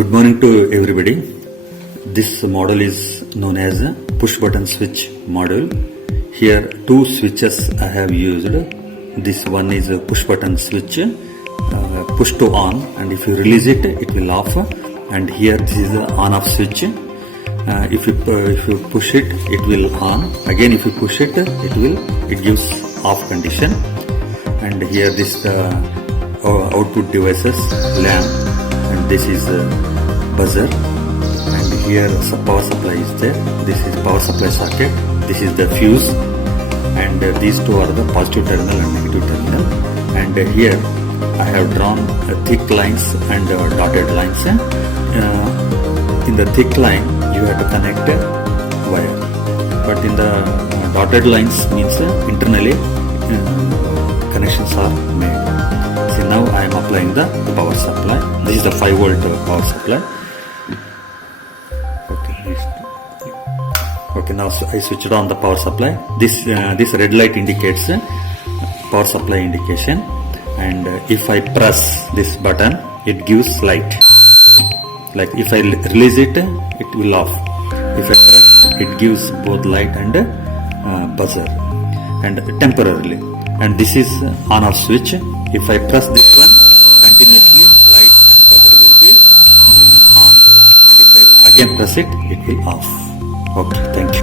Good morning to everybody. This model is known as a push button switch module. Here two switches I have used. This one is a push button switch, push to on, and if you release it, it will off. And here this is the on off switch. If you push it, it will on. Again, if you push it, it gives off condition. And here this output devices, lamp, and this is buzzer, and here power supply is there. This is power supply socket, this is the fuse, and these two are the positive terminal and negative terminal. And here I have drawn thick lines and dotted lines. In the thick line you have to connect a wire, but in the dotted lines means internally connections are made. See, now I am applying the power supply. This is the 5 volt power supply. Okay, now I switched on the power supply. This red light indicates power supply indication, and if I press this button, it gives light. Like if I release it, it will off. If I press, it gives both light and buzzer, and temporarily. And this is on off switch. If I press this one, continuously light and buzzer will be on. And if I again press it, it will off. Okay, thank you.